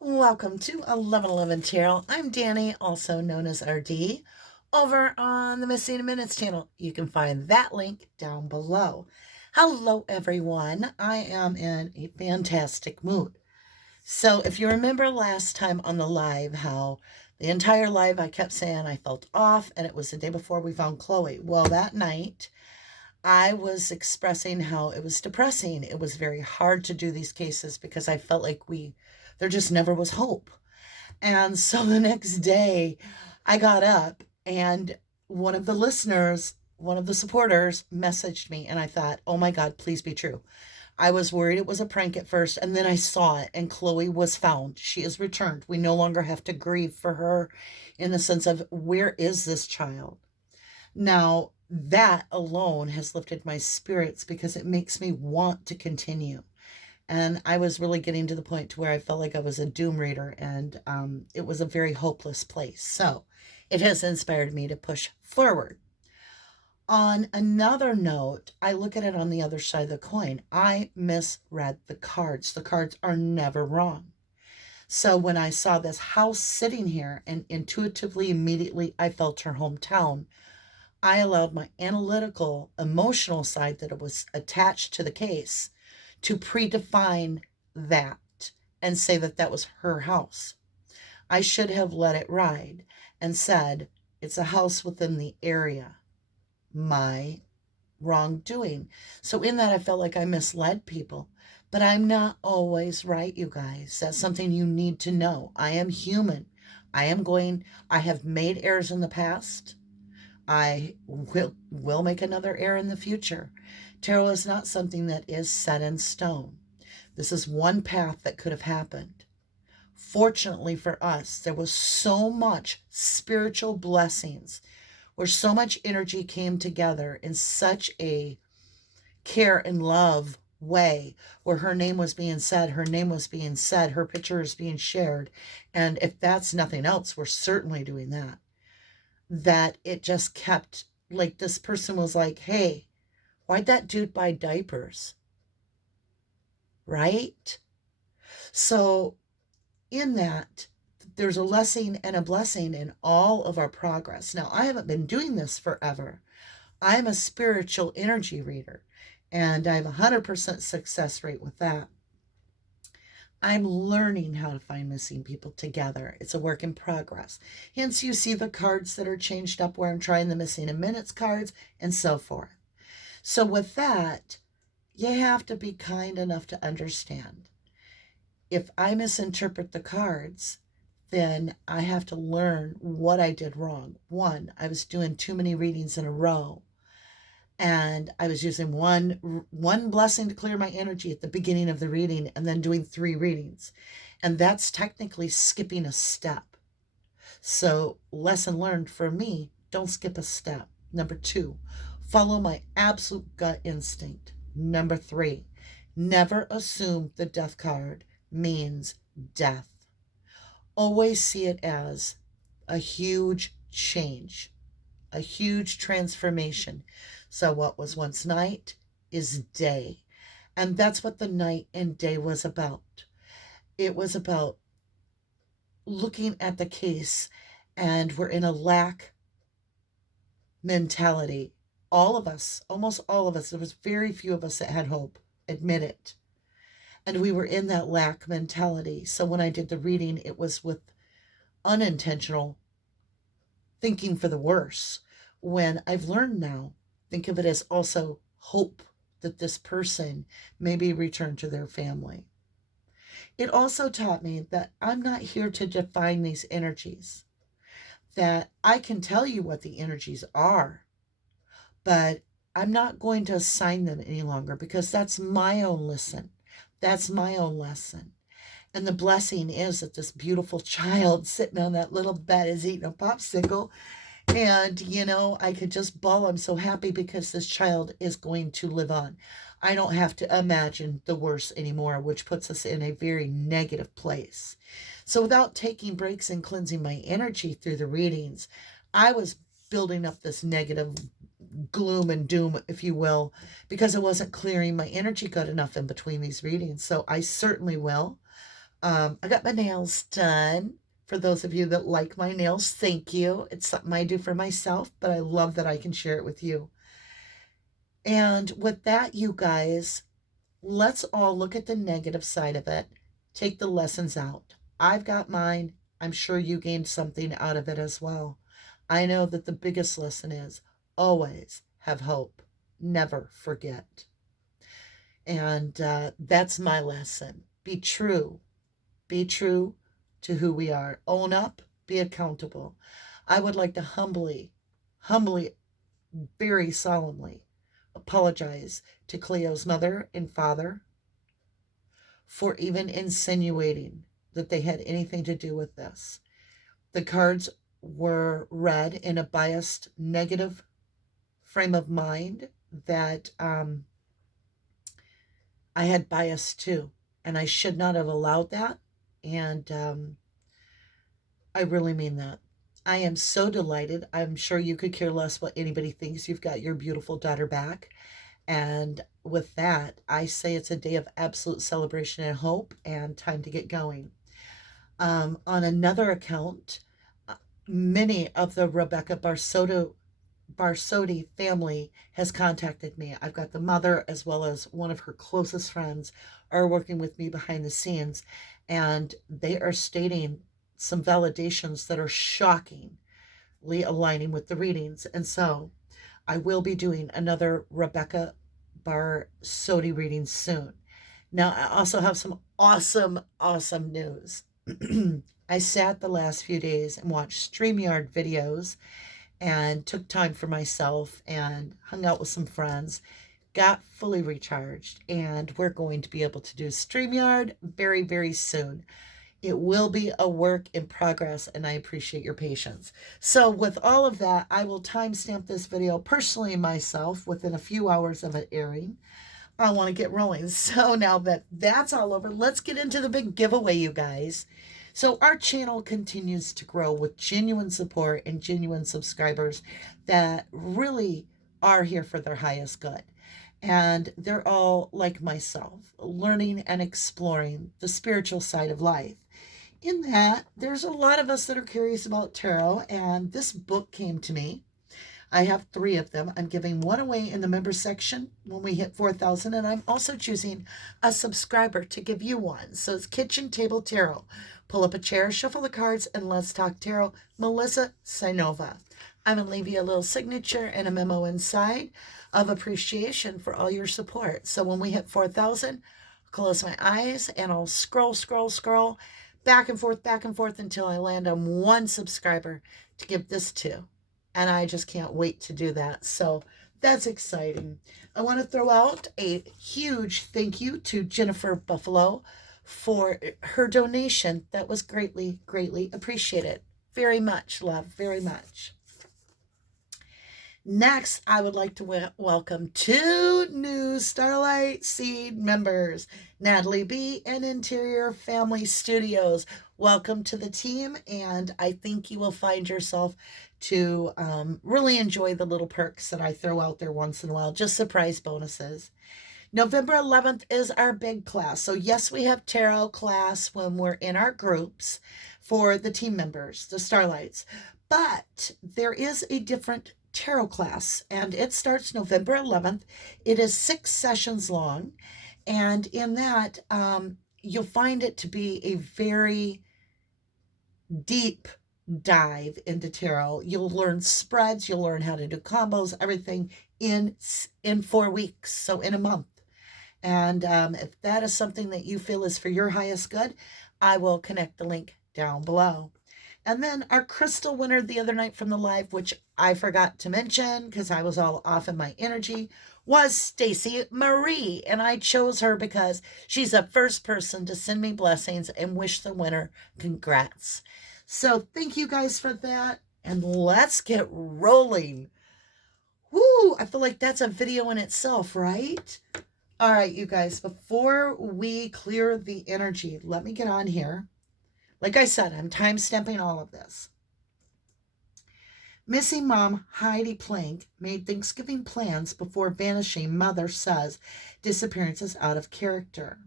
Welcome to 1111 Tarot. I'm Danny, also known as RD, over on the Missing in Minutes channel. You can find that link down below. Hello, everyone. I am in a fantastic mood. So, if you remember last time on the live, how the entire live I kept saying I felt off, and it was the day before we found Chloe. Well, that night, I was expressing how it was depressing. It was very hard to do these cases because I felt like there just never was hope. And so the next day I got up and one of the listeners, one of the supporters messaged me, and I thought, oh my God, please be true. I was worried it was a prank at first, and then I saw it, and Chloe was found. She is returned. We no longer have to grieve for her in the sense of where is this child? Now, that alone has lifted my spirits because it makes me want to continue. And I was really getting to the point to where I felt like I was a doom reader, and it was a very hopeless place. So it has inspired me to push forward. On another note, I look at it on the other side of the coin. I misread the cards. The cards are never wrong. So when I saw this house sitting here and intuitively, immediately, I felt her hometown, I allowed my analytical, emotional side that was attached to the case to predefine that and say that that was her house. I should have let it ride and said, it's a house within the area. My wrongdoing. So in that, I felt like I misled people. But I'm not always right, you guys. That's something you need to know. I am human. I have made errors in the past. I will make another error in the future. Tarot is not something that is set in stone. This is one path that could have happened. Fortunately for us, there was so much spiritual blessings where so much energy came together in such a care and love way where her name was being said, her picture is being shared. And if that's nothing else, we're certainly doing that. That it just kept, like, this person was like, hey, why'd that dude buy diapers? Right? So in that, there's a lesson and a blessing in all of our progress. Now, I haven't been doing this forever. I'm a spiritual energy reader, and I have a 100% success rate with that. I'm learning how to find missing people together. It's a work in progress. Hence, you see the cards that are changed up where I'm trying the missing in minutes cards and so forth. So with that, you have to be kind enough to understand. If I misinterpret the cards, then I have to learn what I did wrong. One, I was doing too many readings in a row. And I was using one blessing to clear my energy at the beginning of the reading and then doing 3 readings. And that's technically skipping a step. So lesson learned for me, don't skip a step. Number 2, follow my absolute gut instinct. Number 3, never assume the death card means death. Always see it as a huge change, a huge transformation. So what was once night is day. And that's what the night and day was about. It was about looking at the case, and we're in a lack mentality. All of us, almost all of us, there was very few of us that had hope, admit it. And we were in that lack mentality. So when I did the reading, it was with unintentional thinking for the worse. When I've learned now, think of it as also hope that this person may be returned to their family. It also taught me that I'm not here to define these energies, that I can tell you what the energies are, but I'm not going to assign them any longer because that's my own lesson. That's my own lesson. And the blessing is that this beautiful child sitting on that little bed is eating a popsicle. And, I could just bawl. I'm so happy because this child is going to live on. I don't have to imagine the worst anymore, which puts us in a very negative place. So without taking breaks and cleansing my energy through the readings, I was building up this negative gloom and doom, if you will, because I wasn't clearing my energy good enough in between these readings. So I certainly will. I got my nails done. For those of you that like my nails, thank you. It's something I do for myself, but I love that I can share it with you. And with that, you guys, let's all look at the negative side of it. Take the lessons out. I've got mine. I'm sure you gained something out of it as well. I know that the biggest lesson is always have hope. Never forget. And that's my lesson. Be true. Be true to who we are. Own up. Be accountable. I would like to humbly, very solemnly apologize to Cleo's mother and father for even insinuating that they had anything to do with this. The cards were read in a biased, negative frame of mind that I had bias too, and I should not have allowed that. And I really mean that. I am so delighted. I'm sure you could care less what anybody thinks. You've got your beautiful daughter back. And with that, I say it's a day of absolute celebration and hope and time to get going. On another account, many of the Rebecca Barsotti family has contacted me. I've got the mother as well as one of her closest friends are working with me behind the scenes, and they are stating some validations that are shockingly aligning with the readings. And so I will be doing another Rebecca Barsotti reading soon. Now, I also have some awesome news. I sat the last few days and watched StreamYard videos and took time for myself and hung out with some friends, got fully recharged, and we're going to be able to do StreamYard very, very soon. It will be a work in progress, and I appreciate your patience. So with all of that, I will timestamp this video personally myself within a few hours of it airing. I want to get rolling. So now that that's all over, let's get into the big giveaway, you guys. So our channel continues to grow with genuine support and genuine subscribers that really are here for their highest good. And they're all like myself, learning and exploring the spiritual side of life. In that, there's a lot of us that are curious about tarot, and this book came to me. I have 3 of them. I'm giving one away in the member section when we hit 4,000, and I'm also choosing a subscriber to give you one. So it's Kitchen Table Tarot. Pull up a chair, shuffle the cards, and let's talk tarot. Melissa Sinova. I'm going to leave you a little signature and a memo inside of appreciation for all your support. So when we hit 4,000, close my eyes and I'll scroll back and forth until I land on one subscriber to give this to. And I just can't wait to do that. So that's exciting. I want to throw out a huge thank you to Jennifer Buffalo for her donation. That was greatly appreciated. Very much, love, very much. Next, I would like to welcome 2 new Starlight Seed members, Natalie B. and Interior Family Studios. Welcome to the team, and I think you will find yourself to really enjoy the little perks that I throw out there once in a while, just surprise bonuses. November 11th is our big class. So yes, we have tarot class when we're in our groups for the team members, the Starlights, but there is a different tarot class, and it starts November 11th. It is 6 sessions long, and in that you'll find it to be a very deep dive into tarot. You'll learn spreads, you'll learn how to do combos, everything in 4 weeks, so in a month. And if that is something that you feel is for your highest good, I will connect the link down below. And then our crystal winner the other night from the live, which I forgot to mention because I was all off in my energy, was Stacy Marie. And I chose her because she's the first person to send me blessings and wish the winner congrats. So thank you guys for that. And let's get rolling. Woo! I feel like that's a video in itself, right? All right, you guys, before we clear the energy, let me get on here. Like I said, I'm time-stamping all of this. Missing mom Heidi Planck made Thanksgiving plans before vanishing mother says disappearance is out of character.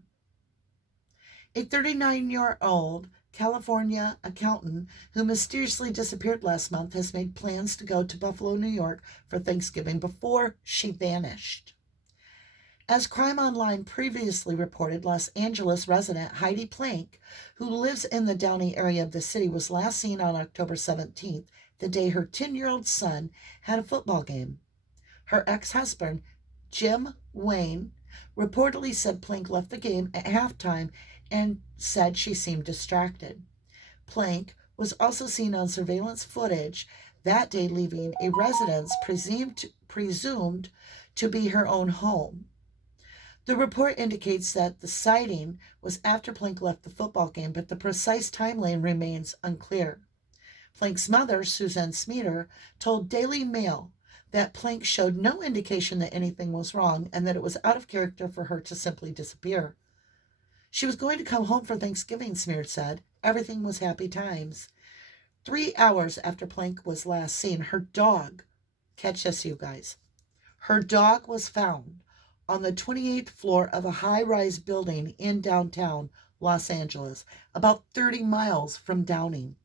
A 39-year-old California accountant who mysteriously disappeared last month has made plans to go to Buffalo, New York for Thanksgiving before she vanished. As Crime Online previously reported, Los Angeles resident Heidi Planck, who lives in the Dannie area of the city, was last seen on October 17th, the day her 10-year-old son had a football game. Her ex-husband, Jim Wayne, reportedly said Planck left the game at halftime and said she seemed distracted. Planck was also seen on surveillance footage that day leaving a residence presumed to be her own home. The report indicates that the sighting was after Planck left the football game, but the precise timeline remains unclear. Planck's mother, Suzanne Smeater, told Daily Mail that Planck showed no indication that anything was wrong and that it was out of character for her to simply disappear. She was going to come home for Thanksgiving, Smeater said. Everything was happy times. 3 hours after Planck was last seen, her dog, catch this you guys, her dog was found on the 28th floor of a high-rise building in downtown Los Angeles, about 30 miles from Downing.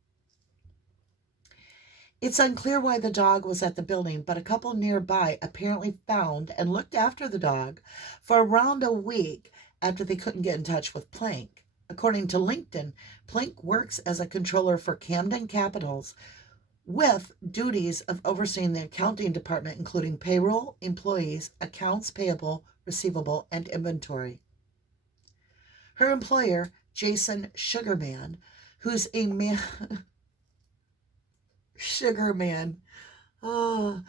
It's unclear why the dog was at the building, but a couple nearby apparently found and looked after the dog for around a week after they couldn't get in touch with Planck. According to LinkedIn, Planck works as a controller for Camden Capitals with duties of overseeing the accounting department, including payroll, employees, accounts payable, receivable, and inventory. Her employer, Jason Sugarman, who's a man... Sugarman. Oh,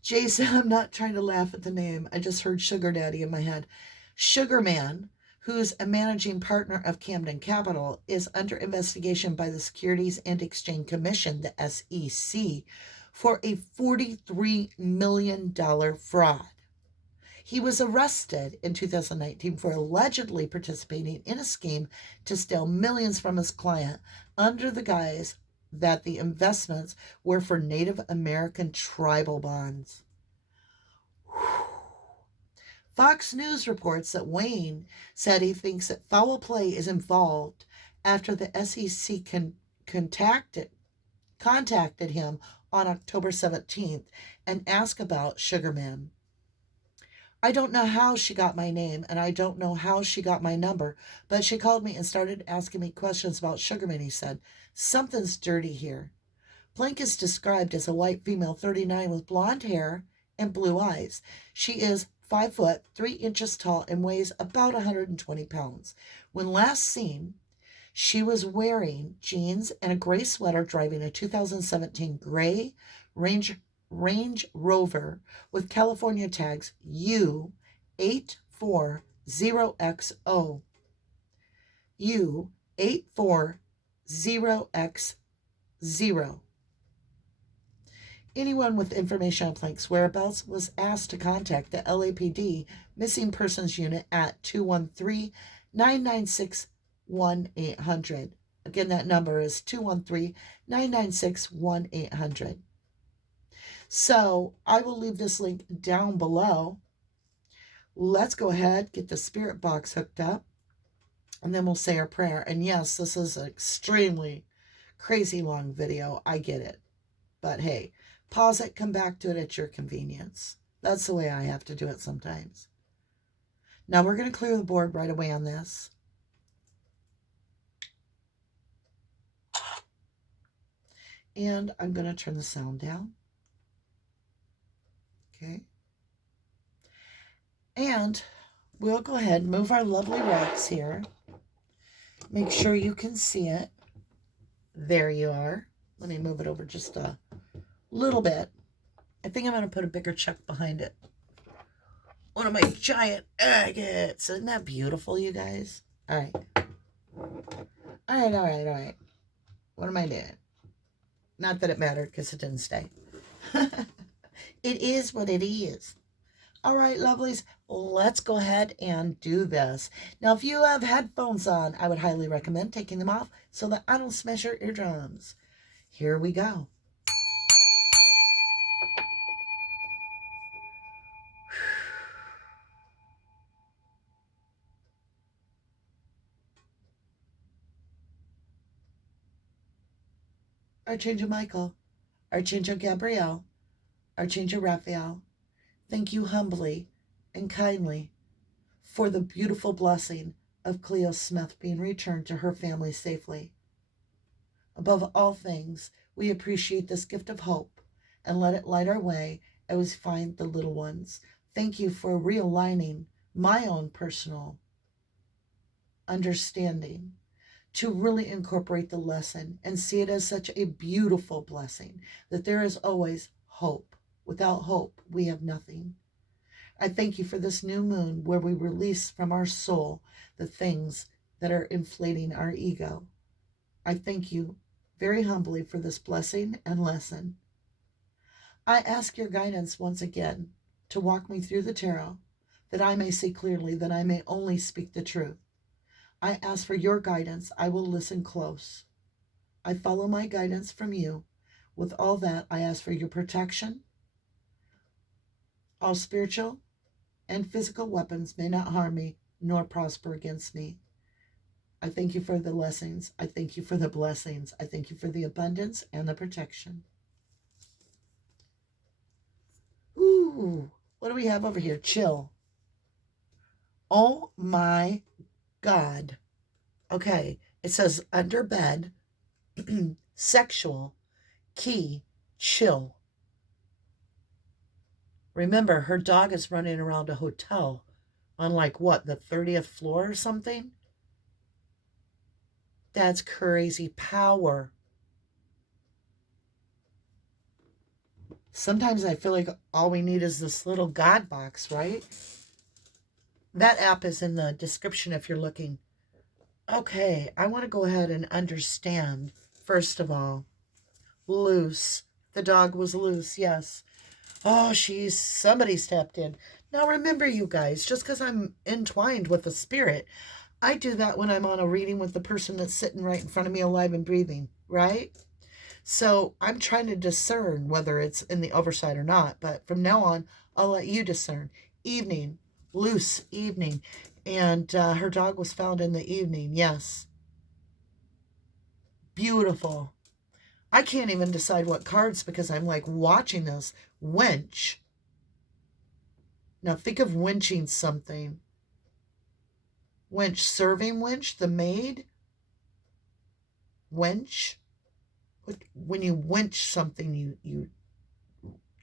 Jason, I'm not trying to laugh at the name. I just heard Sugar Daddy in my head. Sugarman, who's a managing partner of Camden Capital, is under investigation by the Securities and Exchange Commission, the SEC, for a $43 million fraud. He was arrested in 2019 for allegedly participating in a scheme to steal millions from his client under the guise that the investments were for Native American tribal bonds. Fox News reports that Wayne said he thinks that foul play is involved after the SEC contacted him on October 17th and asked about Sugarman. I don't know how she got my name, and I don't know how she got my number, but she called me and started asking me questions about Sugarman, he said. Something's dirty here. Planck is described as a white female, 39, with blonde hair and blue eyes. She is 5 foot, 3 inches tall, and weighs about 120 pounds. When last seen, she was wearing jeans and a gray sweater, driving a 2017 gray Range Rover with California tags U840XO. U840X0. Anyone with information on Planck's whereabouts was asked to contact the LAPD Missing Persons Unit at 213-996-1800. Again, that number is 213-996-1800. So I will leave this link down below. Let's go ahead, get the spirit box hooked up, and then we'll say our prayer. And yes, this is an extremely crazy long video. I get it. But hey, pause it, come back to it at your convenience. That's the way I have to do it sometimes. Now we're going to clear the board right away on this. And I'm going to turn the sound down. Okay. And we'll go ahead and move our lovely rocks here. Make sure you can see it. There you are. Let me move it over just a little bit. I think I'm going to put a bigger chuck behind it. One of my giant agates. Isn't that beautiful, you guys? All right. All right. What am I doing? Not that it mattered because it didn't stay. It is what it is. All right, lovelies, let's go ahead and do this. Now, if you have headphones on, I would highly recommend taking them off so that I don't smash your eardrums. Here we go. Archangel Michael, Archangel Gabriel, Archangel Raphael, thank you humbly and kindly for the beautiful blessing of Cleo Smith being returned to her family safely. Above all things, we appreciate this gift of hope and let it light our way as we find the little ones. Thank you for realigning my own personal understanding to really incorporate the lesson and see it as such a beautiful blessing that there is always hope. Without hope, we have nothing. I thank you for this new moon where we release from our soul the things that are inflating our ego. I thank you very humbly for this blessing and lesson. I ask your guidance once again to walk me through the tarot, that I may see clearly, that I may only speak the truth. I ask for your guidance. I will listen close. I follow my guidance from you. With all that, I ask for your protection. All spiritual and physical weapons may not harm me nor prosper against me. I thank you for the lessons. I thank you for the blessings. I thank you for the abundance and the protection. Ooh, what do we have over here? Chill. Oh my God. Okay, it says under bed, sexual, key, chill. Remember, her dog is running around a hotel on like what, the 30th floor or something? That's crazy power. Sometimes I feel like all we need is this little God box, right? That app is in the description if you're looking. Okay, I want to go ahead and understand, first of all, loose. The dog was loose, yes. Oh, somebody stepped in. Now remember, you guys, just because I'm entwined with the spirit, I do that when I'm on a reading with the person that's sitting right in front of me, alive and breathing, right? So I'm trying to discern whether it's in the oversight or not, but from now on, I'll let you discern. Evening, loose evening. And her dog was found in the evening, yes. Beautiful. I can't even decide what cards because I'm like watching this. Wench. Now think of wenching something. Wench, serving wench, the maid. Wench. When you wench something, you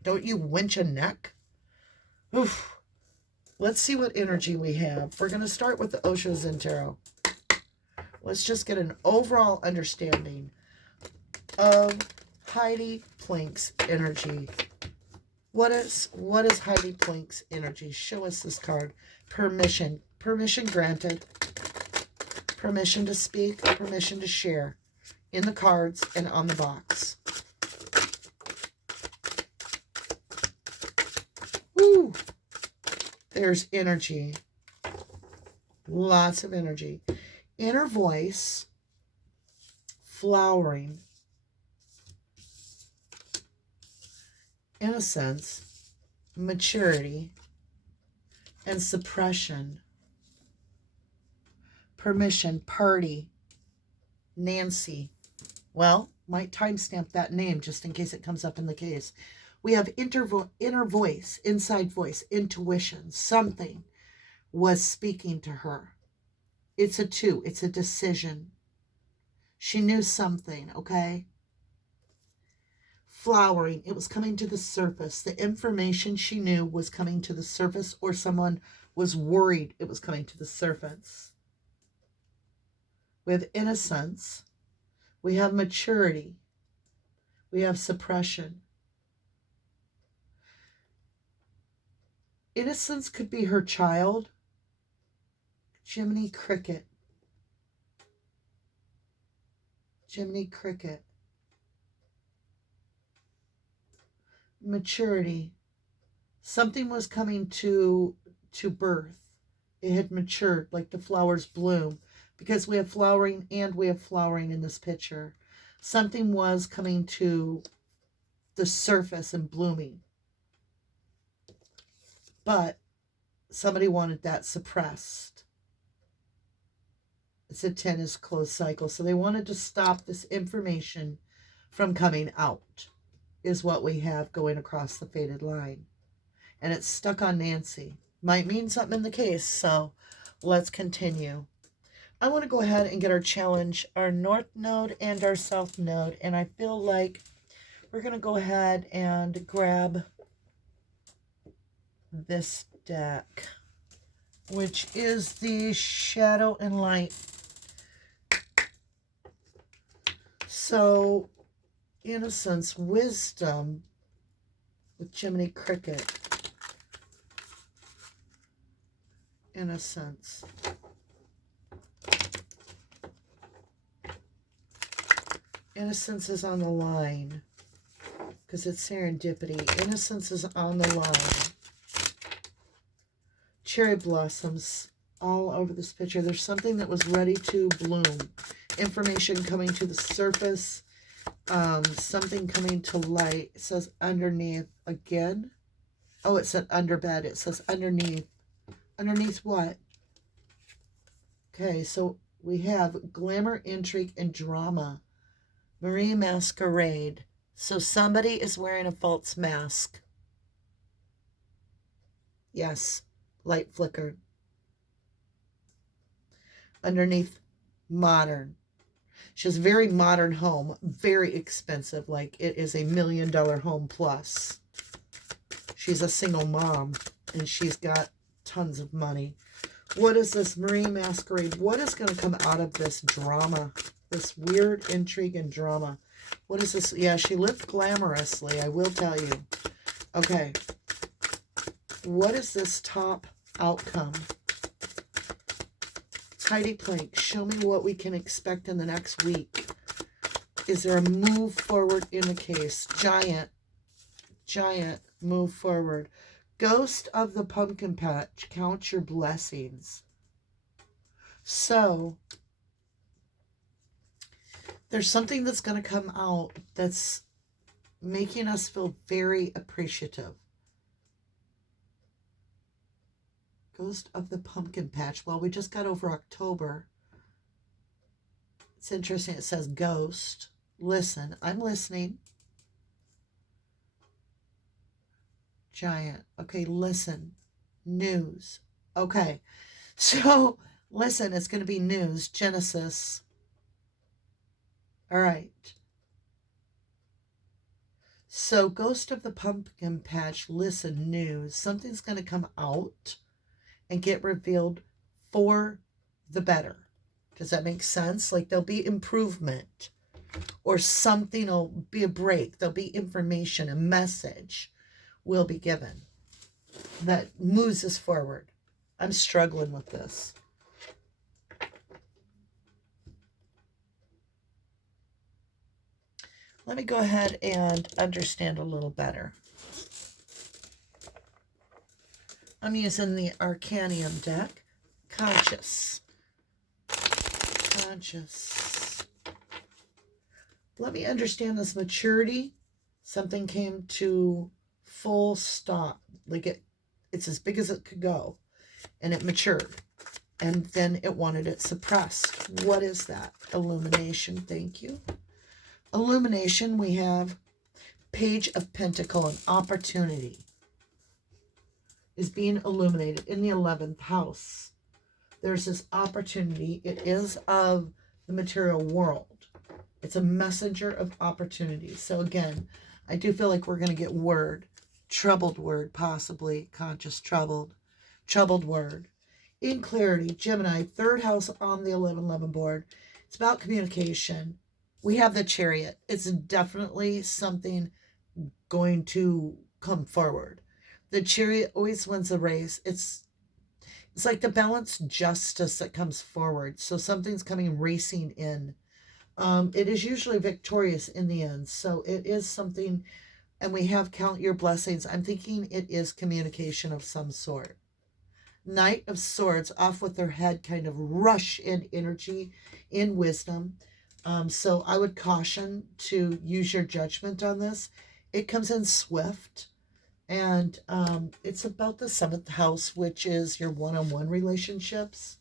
don't you wench a neck? Oof. Let's see what energy we have. We're going to start with the Oshos and Tarot. Let's just get an overall understanding of Heidi Planck's energy. What is Heidi Planck's energy? Show us this card. Permission. Permission granted. Permission to speak. Permission to share. In the cards and on the box. Woo! There's energy. Lots of energy. Inner voice. Flowering. Innocence. Maturity. And suppression. Permission. Party. Nancy. Well, might timestamp that name just in case it comes up in the case. We have inner voice, inside voice, intuition. Something was speaking to her. It's a 2. It's a decision. She knew something, okay? Flowering. It was coming to the surface. The information she knew was coming to the surface, or someone was worried it was coming to the surface. We have innocence. We have maturity. We have suppression. Innocence could be her child. Gemini cricket. Gemini cricket. Maturity. Something was coming to birth. It had matured like the flowers bloom, because we have flowering and we have flowering in this picture. Something was coming to the surface and blooming. But somebody wanted that suppressed. It's a 10 is closed cycle. So they wanted to stop this information from coming out is what we have going across the faded line. And it's stuck on Nancy. Might mean something in the case, so let's continue. I want to go ahead and get our challenge, our north node and our south node. And I feel like we're going to go ahead and grab this deck, which is the Shadow and Light. So, Innocence, Wisdom with Gemini Cricket. Innocence. Innocence is on the line because it's serendipity. Innocence is on the line. Cherry blossoms all over this picture. There's something that was ready to bloom. Information coming to the surface. Something coming to light. It says underneath again. Oh, it said under bed. It says underneath. Underneath what? Okay, so we have glamour, intrigue, and drama. Marie Masquerade. So somebody is wearing a false mask. Yes, light flickered. Underneath, modern. She has a very modern home, very expensive, like it is $1 million home plus. She's a single mom, and she's got tons of money. What is this Marie Masquerade? What is going to come out of this drama? This weird intrigue and drama. What is this? Yeah, she lived glamorously, I will tell you. Okay. What is this top outcome? Heidi Planck, show me what we can expect in the next week. Is there a move forward in the case? Giant move forward. Ghost of the Pumpkin Patch, count your blessings. So, there's something that's going to come out that's making us feel very appreciative. Ghost of the Pumpkin Patch. Well, we just got over October. It's interesting. It says ghost. Listen. I'm listening. Giant. Okay, listen. News. Okay. So, listen, it's going to be news. Genesis. All right. So, Ghost of the Pumpkin Patch, listen, news. Something's going to come out and get revealed for the better. Does that make sense? Like there'll be improvement or something will be a break. There'll be information, a message will be given that moves us forward. I'm struggling with this. Let me go ahead and understand a little better. I'm using the Arcanium deck. Conscious. Let me understand this maturity. Something came to full stop. Like it's as big as it could go. And it matured. And then it wanted it suppressed. What is that? Illumination. Thank you. Illumination, we have Page of Pentacle and opportunity is being illuminated in the 11th house. There's this opportunity. It is of the material world. It's a messenger of opportunity. So again, I do feel like we're going to get word, troubled word, possibly conscious troubled word. In clarity, Gemini, 3rd house on the 1111 board. It's about communication. We have the Chariot. It's definitely something going to come forward. The Chariot always wins the race. It's like the balanced justice that comes forward. So something's coming racing in. It is usually victorious in the end. So it is something, and we have count your blessings. I'm thinking it is communication of some sort. Knight of Swords, off with their head, kind of rush in energy, in wisdom. So I would caution to use your judgment on this. It comes in swift. And it's about the 7th house, which is your one-on-one relationships.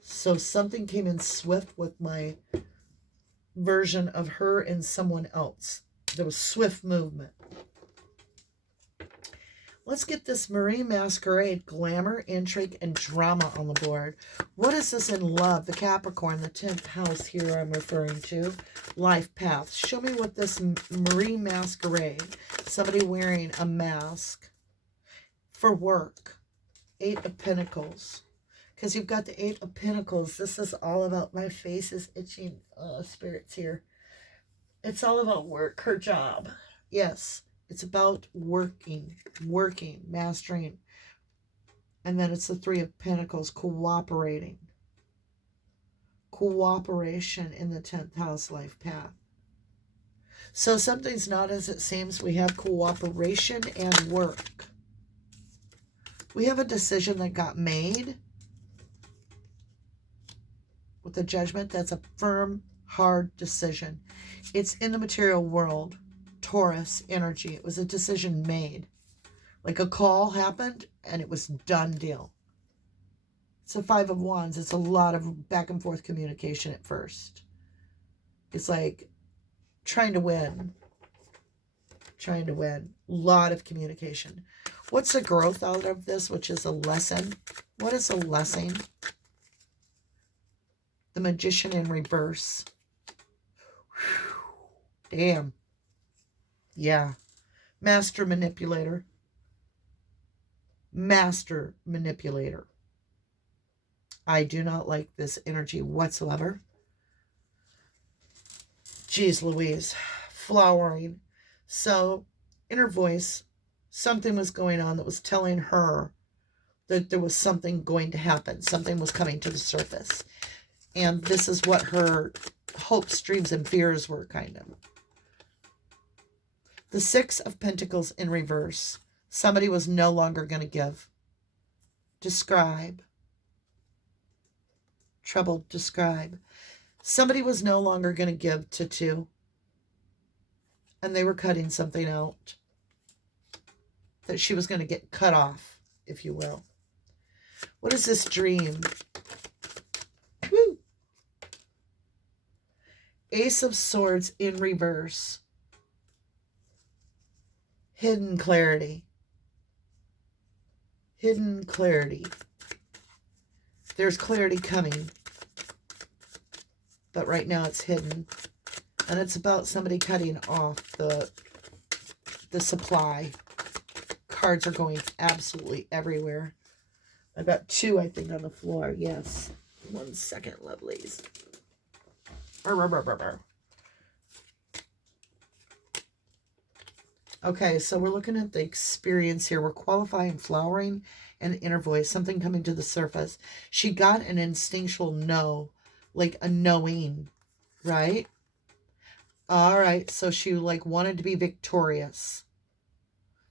So something came in swift with my version of her and someone else. There was swift movement. Let's get this Marine Masquerade, glamour, intrigue, and drama on the board. What is this in love? The Capricorn, the 10th house here I'm referring to. Life path. Show me what this Marine Masquerade, somebody wearing a mask for work. 8 of Pentacles. Because you've got the 8 of Pentacles. This is all about, my face is itching. Spirits here. It's all about work, her job. Yes. It's about working, mastering. And then it's the 3 of Pentacles, cooperating. Cooperation in the 10th house life path. So something's not as it seems. We have cooperation and work. We have a decision that got made with the Judgment. That's a firm, hard decision. It's in the material world. Taurus energy. It was a decision made. Like a call happened and it was done deal. It's a 5 of Wands. It's a lot of back and forth communication at first. It's like trying to win. Trying to win. A lot of communication. What's the growth out of this, which is a lesson? What is a lesson? The Magician in reverse. Whew. Damn. Yeah. Master manipulator. Master manipulator. I do not like this energy whatsoever. Jeez Louise. Flowering. So, inner voice, something was going on that was telling her that there was something going to happen. Something was coming to the surface. And this is what her hopes, dreams, and fears were, kind of. The 6 of Pentacles in reverse. Somebody was no longer going to give. Describe. Troubled, describe. Somebody was no longer going to give to 2. And they were cutting something out. That she was going to get cut off, if you will. What is this dream? Woo! Ace of Swords in reverse. Hidden clarity. Hidden clarity. There's clarity coming. But right now it's hidden. And it's about somebody cutting off the supply. Cards are going absolutely everywhere. I've got 2, I think, on the floor. Yes. 1 second, lovelies. Okay, so we're looking at the experience here. We're qualifying flowering and inner voice, something coming to the surface. She got an instinctual no, like a knowing, right? All right, so she like wanted to be victorious.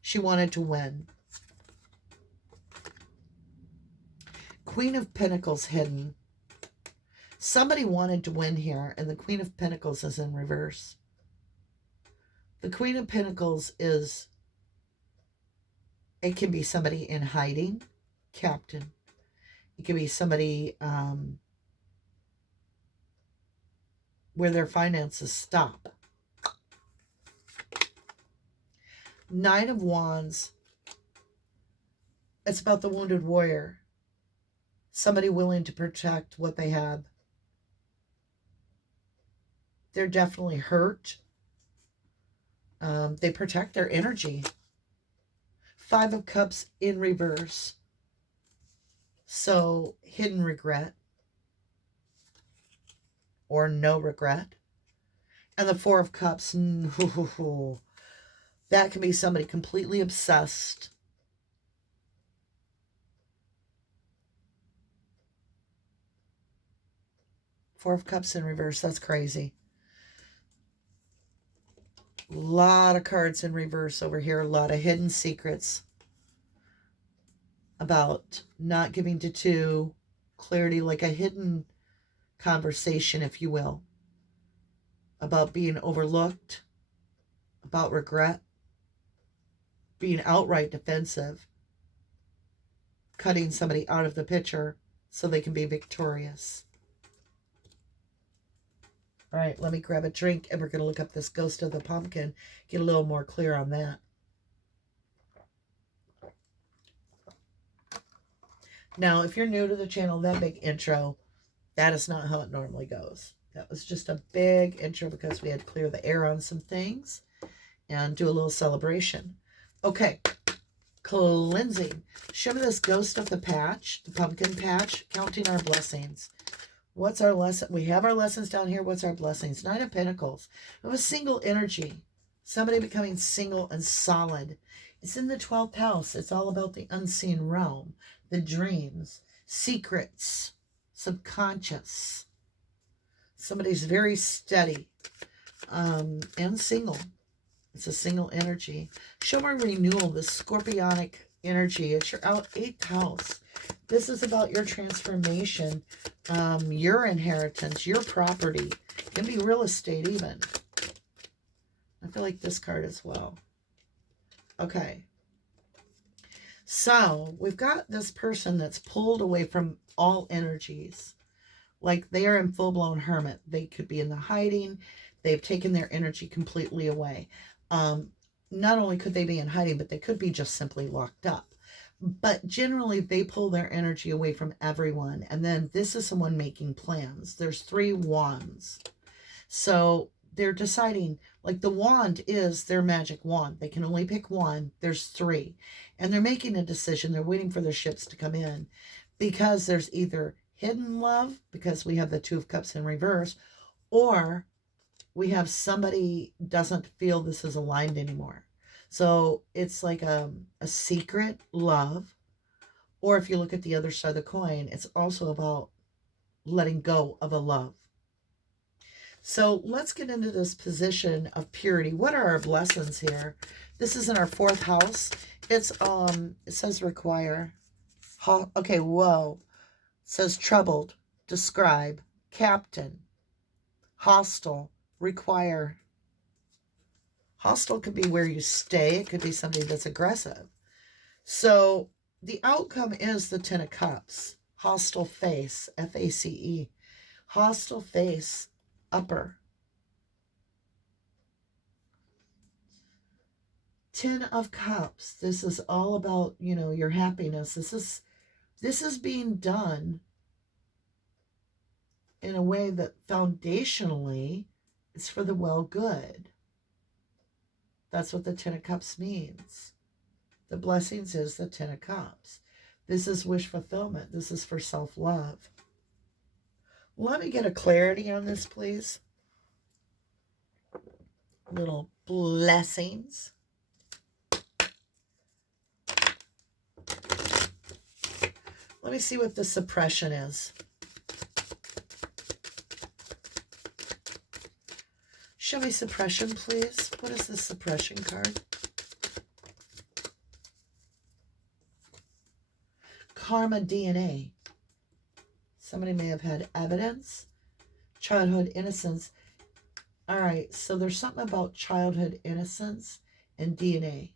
She wanted to win. Queen of Pentacles hidden. Somebody wanted to win here, and the Queen of Pentacles is in reverse. The Queen of Pentacles is, it can be somebody in hiding, captain. It can be somebody where their finances stop. 9 of Wands. It's about the wounded warrior. Somebody willing to protect what they have. They're definitely hurt. They protect their energy. 5 of Cups in reverse. So, hidden regret. Or no regret. And the 4 of Cups. That can be somebody completely obsessed. Four of Cups in reverse. That's crazy. A lot of cards in reverse over here. A lot of hidden secrets about not giving to 2. Clarity, like a hidden conversation, if you will. About being overlooked. About regret. Being outright defensive. Cutting somebody out of the picture so they can be victorious. All right, let me grab a drink and we're going to look up this ghost of the pumpkin, get a little more clear on that. Now, if you're new to the channel, that big intro, that is not how it normally goes. That was just a big intro because we had to clear the air on some things and do a little celebration. Okay, cleansing. Show me this ghost of the patch, the pumpkin patch, counting our blessings. What's our lesson? We have our lessons down here. What's our blessings? Nine of Pentacles. It was single energy. Somebody becoming single and solid. It's in the 12th house. It's all about the unseen realm, the dreams, secrets, subconscious. Somebody's very steady and single. It's a single energy. Show my renewal, the scorpionic energy. It's your 8th house. This is about your transformation, your inheritance, your property. It can be real estate even. I feel like this card as well. Okay. So we've got this person that's pulled away from all energies. Like they are in full-blown hermit. They could be in the hiding. They've taken their energy completely away. Not only could they be in hiding, but they could be just simply locked up. But generally, they pull their energy away from everyone. And then this is someone making plans. There's 3 wands. So they're deciding, like the wand is their magic wand. They can only pick one. There's 3. And they're making a decision. They're waiting for their ships to come in. Because there's either hidden love, because we have the 2 of Cups in reverse, or we have somebody doesn't feel this is aligned anymore. So it's like a secret love. Or if you look at the other side of the coin, it's also about letting go of a love. So let's get into this position of purity. What are our blessings here? This is in our 4th house. It's it says require. Okay, whoa. It says troubled, describe, captain, hostile, require. Hostile could be where you stay. It could be something that's aggressive. So the outcome is the 10 of Cups. Hostile face, F-A-C-E. Hostile face, upper. 10 of Cups. This is all about, you know, your happiness. This is being done in a way that foundationally is for the well good. That's what the 10 of Cups means. The blessings is the 10 of Cups. This is wish fulfillment. This is for self-love. Let me get a clarity on this, please. Little blessings. Let me see what the suppression is. Show me suppression, please. What is the suppression card? Karma DNA. Somebody may have had evidence. Childhood innocence. All right, so there's something about childhood innocence and DNA.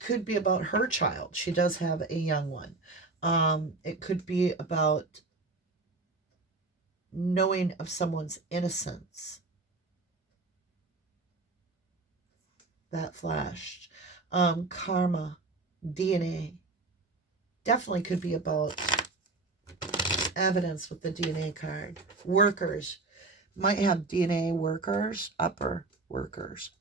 Could be about her child. She does have a young one. It could be about knowing of someone's innocence. That flashed. Karma, DNA. Definitely could be about evidence with the DNA card. Workers. Might have DNA workers, upper workers.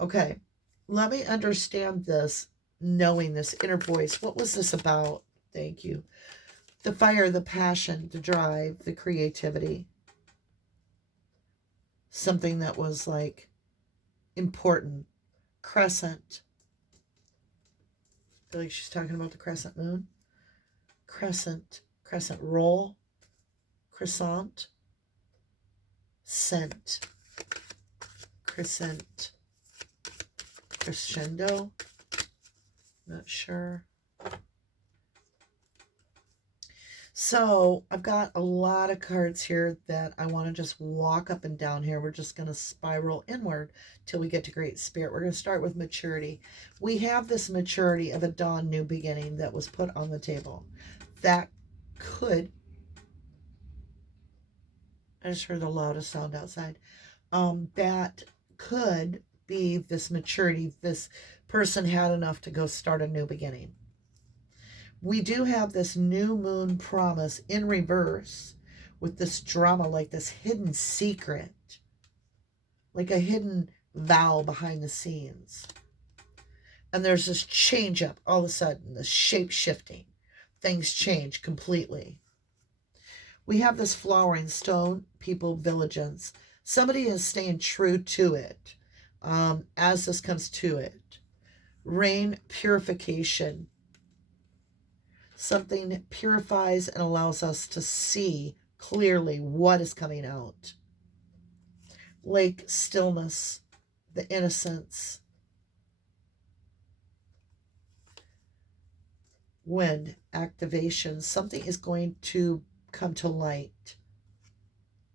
Okay. Let me understand this, knowing this inner voice. What was this about? Thank you. The fire, the passion, the drive, the creativity. Something that was like important. Crescent. I feel like she's talking about the crescent moon. Crescent roll. Croissant. Scent. Crescent. Crescendo. Not sure. So I've got a lot of cards here that I want to just walk up and down here. We're just going to spiral inward till we get to Great Spirit. We're going to start with maturity. We have this maturity of a dawn, new beginning that was put on the table. That could I just heard the loudest sound outside. That could be this maturity. This person had enough to go start a new beginning. We do have this new moon promise in reverse with this drama, like this hidden secret, like a hidden vow behind the scenes. And there's this change up all of a sudden, this shape shifting. Things change completely. We have this flowering stone, people, vigilance. Somebody is staying true to it as this comes to it. Rain, purification. Something purifies and allows us to see clearly what is coming out. Lake, stillness, the innocence. Wind, activation. Something is going to come to light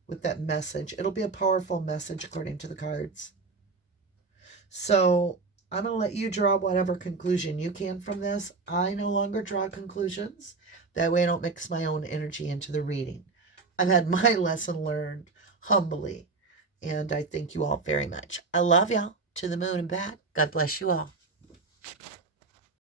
with that message. It'll be a powerful message according to the cards. So I'm going to let you draw whatever conclusion you can from this. I no longer draw conclusions. That way I don't mix my own energy into the reading. I've had my lesson learned humbly. And I thank you all very much. I love y'all to the moon and back. God bless you all.